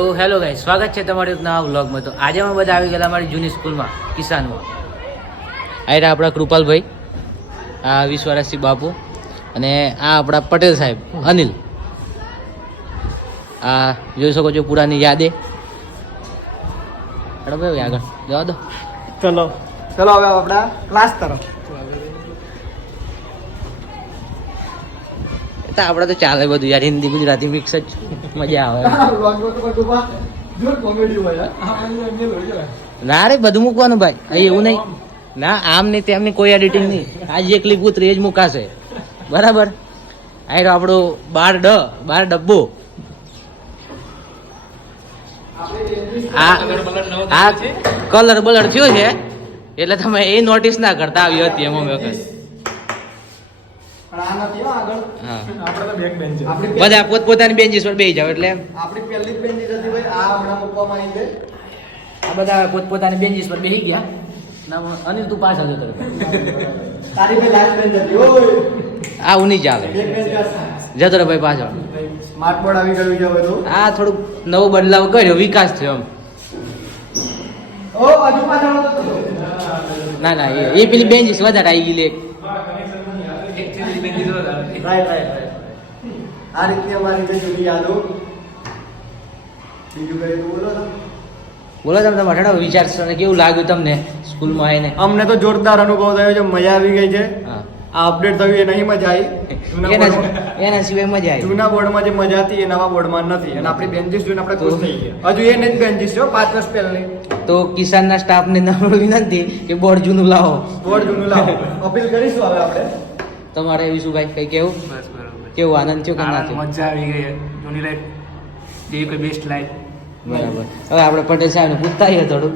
તો hello guys, સ્વાગત છે તમારું એક નવા વ્લોગમાં. તો આજે અમે બધા આવી ગયા અમારી જૂની સ્કૂલમાં, કિસાનમાં. આ આપણા કૃપાલભાઈ, આ 20 વર્ષથી બાપુ, અને આ આપણા પટેલ સાહેબ અનિલ. આ જોઈ શકો છો પુરાની યાદે. ભાઈ આગળ જવા દો. ચલો ચલો હવે આપણા ક્લાસ તરફ. આપણે તો ચાલે બધું યાર, હિન્દી ગુજરાતી મિક્સ જ મજા આવે. ના રે બધું મૂકવાનું ભાઈ, અહીં એવું નહીં. ના આમ નહીં તેમની કોઈ એડિટિંગ નહીં. આ જે ક્લિપ ઉતરી એ જ મુકાશે, બરાબર. આ આપણું 12 ડબ્બો. આ કલર બલર થયો છે એટલે તમે એ નોટિસ ના કરતા. આવી હતી એમ અમે વખત. બધા પોતપોતાની બેન્ચીસ પર બેસી જાવ એટલે આપણી પહેલી જ બેન્ચીસ હતી ભાઈ, આ હમણાં મૂકવામાં આવી છે. આ બધા પોતપોતાની બેન્ચીસ પર બેસી ગયા. ના અનિલ તું પાછળ જતો રહે. તારી ભાઈ લાસ્ટ બેન્ચ હતી. ઓય આવું નહીં ચાલે, જતો રહે ભાઈ પાછળ. સ્માર્ટ બોર્ડ આવી ગયું છે હવે તો. આ થોડુંક નવો બદલાવ કર્યો, વિકાસ થયો એમ. ઓ હજુ પાછળ હતો. ના ના એ પેલી બેન્ચીસ વધારે આવી ગઈ લે. રાઈટ. આ રીતે અમારી જે જૂની યાદો. બીજું કઈ તો બોલો તમે. બોલો તમે તમારા વિચારશો ને કેવું લાગ્યું તમને સ્કૂલમાં આવીને? અમને તો જોરદાર અનુભવ થયો છે, મજા આવી ગઈ છે. હા, આ અપડેટ થયું એ નહીં મજા આવી. એના સિવાય મજા આવી. જૂના બોર્ડમાં જે મજા હતી એ નવા બોર્ડમાં નથી. અને આપણી બેન્ચીસ જોઈને આપણે ખુશ થઈ ગયા. હજુ એ નહીં બેન્ચીસ છો 5 વર્ષ પહેલાની. તો કિસાનના સ્ટાફને નમ્ર વિનંતી કે બોર્ડ જૂનું લાવો. બોર્ડ જૂનું લાવો. અપીલ કરીશું હવે આપણે. તમારે વિશુભાઈ કઈ કેવું? બસ બરોબર. કેવું આનંદ થયો કે ના થયો? મજા આવી ગઈ. જૂની લાઈફ જેવી કોઈ બેસ્ટ લાઈફ. બરાબર. હવે આપણે પટેલ સાહેબને પૂછતા આવીએ થોડું,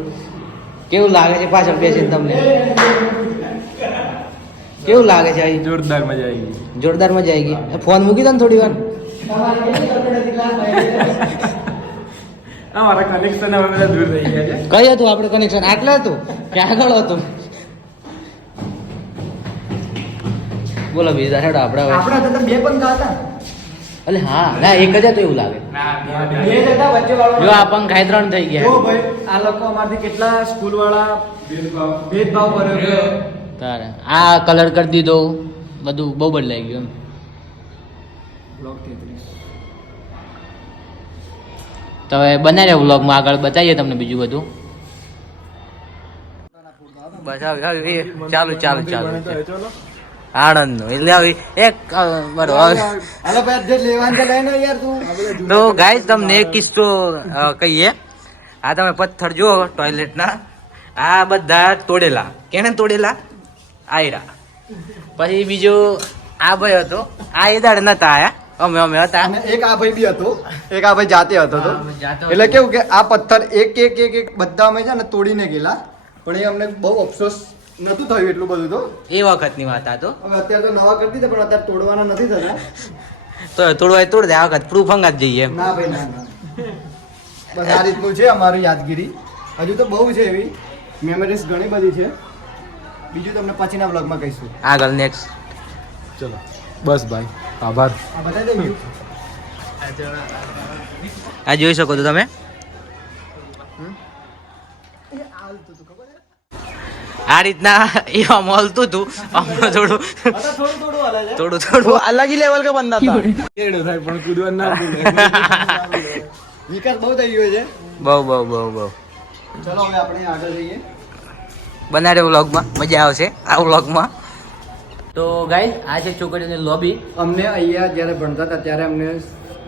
કેવું લાગે છે પાછળ બેસીને તમને? કેવું લાગે છે? જોરદાર મજા આવી ગઈ. જોરદાર મજા આવી ગઈ. ફોન મૂકી દો ને થોડી વાર. અમારા કનેક્શન હવે બધા દૂર થઈ ગયા છે. કઈ હતું આપણે કનેક્શન? આટલે હતું કે આગળ હતું? બોલો બીજા હેડો આપણે હવે. આપણા તો બે પણ હતા. એટલે હા, ના એક જ હતું એવું લાગે. બે જ હતા, વચ્ચે વાળો. જો આ પંખાય 3 થઈ જો ગયા. ભાઈ આ લોકો અમારથી કેટલા સ્કૂલ વાળા ભેદભાવ કર્યો છે. તારે આ કલર કરી દીધો, બધું બહુ બદલાઈ ગયું એમ. બ્લોક 33. તો હવે બનાવ્યા વ્લોગમાં આગળ બતાવીએ તમને બીજું બધું. બસ આવી ચાલુ આણંદ નું એટલે આવી એક બરોબર. હાલો ભાઈ જે લેવાનું છે લઈને યાર તું. તો ગાઈસ તમને એક કિસ્સો કહીએ. આ તમે પથ્થર જુઓ ટોયલેટના, આ બધા તોડેલા. કેને તોડેલા? આયરા. પછી બીજો આ ભાઈ હતો, આ એ દાડે નતા આયા, અમે હતા. અને એક આ ભાઈ બી હતો, એક આ ભાઈ જાતે હતો તો. હા, જાતે હતો. એટલે કેવું કે આ પથ્થર એક બધા અમે છે ને તોડીને ગયેલા, પણ એ અમને બહુ અફસોસ નતું થયું એટલું બધું તો. એ વખતની વાત આ તો. હવે અત્યારે તો નવા કરી દીધા, પણ અત્યારે તોડવાના નથી થતા. તો તોડવાય તોડ દે, આ વખત પ્રૂફ અંગાત જઈએ. ના ભાઈ ના. બસ આ રીતનું છે અમારું યાદગીરી. હજુ તો બહુ છે એવી મેમરીઝ ઘણી બધી છે. બીજું તમને પછીના વ્લોગમાં કહીશું. આગળ નેક્સ્ટ. ચલો બસ ભાઈ, આભાર. આ બતાવી દે. આ જોઈ શકો છો તમે. આ રીતના એવા મળતું હતું. હમણાં થોડું અલગ ही लेवल का बंदा था. કેડો થાય પણ કૂદવાનું ના ભૂલે. વિકાસ બહુ થઈ ગયો છે. બહુ ચલો હવે આપણે આગળ જઈએ. બનાવ્યો વ્લોગમાં મજા આવશે આ વ્લોગમાં. તો ગાઈસ આ છે છોકરીઓની લોબી. અમને અહીંયા જ્યારે ભણતા હતા ત્યારે અમને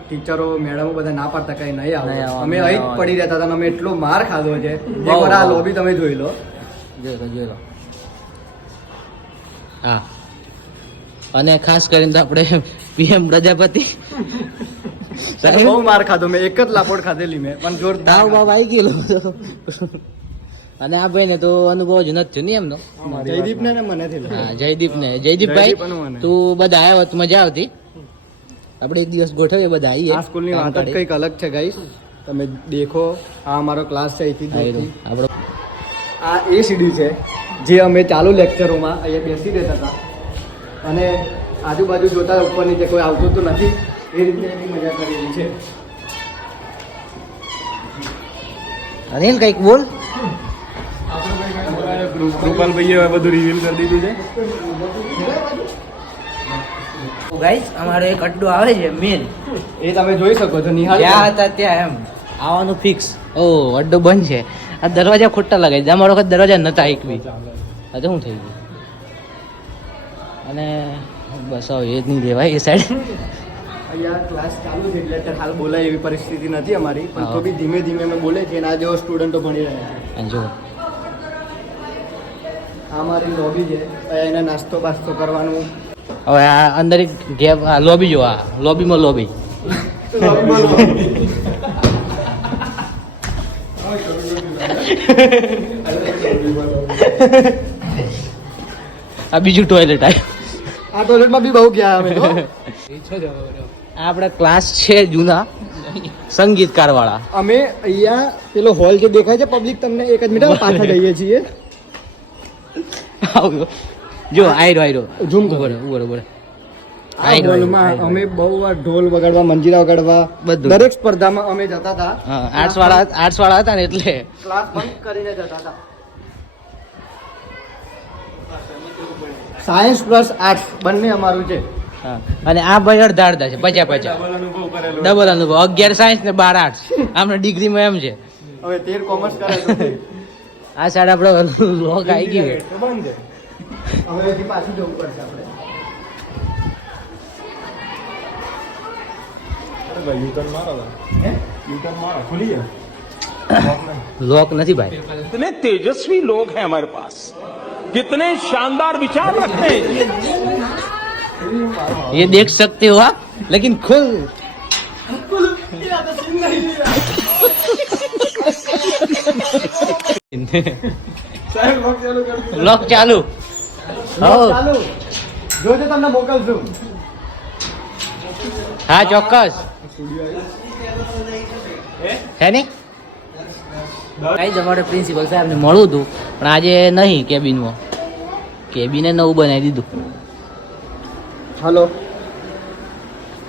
ટીચરો મેડમો બધા ના પાડતા કઈ નહીં આવો. અમે અહીં જ પડી રહેતા હતા અને અમે એટલો માર ખાધો છે. એકવાર આ લોબી તમે જોઈ લો. જોઈ લો. હા, અને ખાસ કરીને તો આપણે પીએમ પ્રજાપતિ બહુ માર ખાધો મેં. એક જ લાપોડ ખાધેલી મેં, પણ જોરદાર તાવ બાવ આવી ગયેલો. અને આ ભાઈ ને તો અનુભવ જ નથી થયો ને એમનો. જયદીપ ને મને થી. હા જયદીપભાઈ તું બધા આવ્યો તો મજા આવતી. આપણે એક દિવસ ગોઠવીએ બધા આવીએ. આ સ્કૂલની વાત જ કંઈક અલગ છે ગાઈસ. તમે દેખો આ અમારો ક્લાસ છે અહીંથી. આપણો આ એ સીડી છે જે અમે ચાલુ લેક્ચરોમાં અહીંયા બેસી રહેતા હતા, અને આજુબાજુ જોતા ઉપર નીચે કોઈ આવતું તો નથી, એ રીતે એની મજા કરેલી છે. અનિલ કંઈક બોલ. કૃપાલભાઈએ હવે બધું રિવીલ કરી દીધું છે. ગાઈસ અમારો એક અડ્ડો આવે છે મેન, એ તમે જોઈ શકો છો નિહાળ જ્યાં હતા ત્યાં એમ આવવાનું ફિક્સ. ઓ અડ્ડો બંધ છે. આ દરવાજા ખોટા લગાવી દે. અમારો વખત દરવાજા નતા એક બી. આ તો શું થઈ ગયું? અને બસ હવે એ જ નહીં દેવાય એ સાઈડ. અહીંયા ક્લાસ ચાલુ છે એટલે અત્યારે હાલ બોલાય એવી પરિસ્થિતિ નથી અમારી, પણ તો બી ધીમે ધીમે અમે બોલે છે અને આ જેવો સ્ટુડન્ટો ભણી રહ્યા છે. અને જો આ મારી લોબી છે, અહીંયા એને નાસ્તો બાસ્તો કરવાનું. હવે આ અંદર એક ગેપ, આ લોબી જો, આ લોબીમાં લોબી. આ બીજું ટોયલેટ આવ્યું. આ ટોયલેટમાં બી બહુ ગયા અમે તો. આપણા ક્લાસ છે જૂના સંગીતકાર વાળા. અમે અહીંયા પેલો હોલ જે દેખાય છે પબ્લિક તમને એક જ મિનિટ પાછા જઈએ છીએ. જો આયરો ઝૂમ કરો. બરોબર. આ હોલમાં અમે બહુ વાર ઢોલ વગાડવા, મંજીરા વગાડવા, બધું. દરેક સ્પર્ધામાં અમે જતા હતા. આર્ટ્સ વાળા હતા ને એટલે ક્લાસ બંક કરીને જતા હતા. સાયન્સ પ્લસ આર્ટ્સ બંને અમારું છે. હા. અને આ ભાઈ અડધા છે 50-50 ડબલ અનુભવ. 11 સાયન્સ ને 12 આર્ટ્સ. આમને ડિગ્રીમાં એમ છે. હવે 13 કોમર્સ કરે તો આ સાઈડ આપણે લોક આવી ગયું. બંધ છે. હવે હજી પાછું જવું પડશે આપણે. લોક નથી ભાઈ. कितने तेजस्वी लोग हैं हमारे पास, कितने शानदार विचार रखते हैं. ये देख सकते हो आप, लेकिन खुल લોક ચાલુ. હો ચાલુ જોજો, તમને મોકલશું. હા ચોક્કસ. હે ને ગાઈસ અમારે પ્રિન્સિપલ સાહેબને મળવું હતું પણ આજે નહીં કેબિનમાં. કેબિને નવું બનાવી દીધું. હાલો.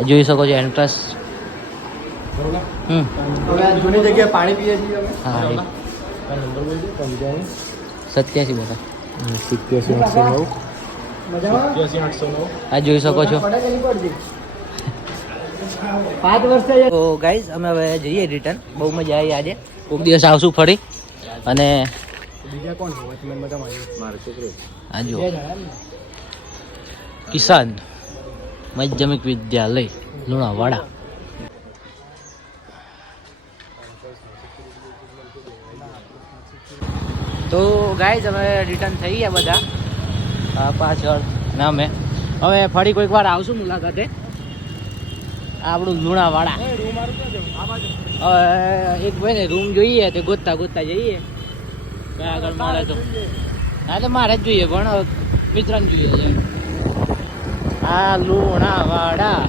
જોઈ શકો છો એન્ટ્રન્સ. હવે આ જૂની જગ્યાએ પાણી પીએ છીએ અમે. હા 87 બેટા. મજામાં? આ જોઈ શકો છો. પડે કે નહીં પડતી? 5 વર્ષે તો ગાઈઝ અમે હવે જઈએ રિટર્ન. બહુ મજા આવી આજે. કોઈક દિવસ આવશું ફરી. અને બીજા કોણ છે વોચમેન? મજામાં? મારો છોકરો. આ જો કિસાન માધ્યમિક વિદ્યાલય લુણાવાડા. તો ગાઈઝ અમે રિટર્ન થઈ ગયા બધા પાછળ ના મેં. હવે ફરી કોઈક વાર આવશું મુલાકાતે આપણું લુણાવાડા. હવે એક ભાઈ ને રૂમ જોઈએ તે ગોતતા જઈએ કયા આગળ મળે તો. હા તો મારે જ જોઈએ પણ મિત્રને જોઈએ છે. આ લુણાવાડા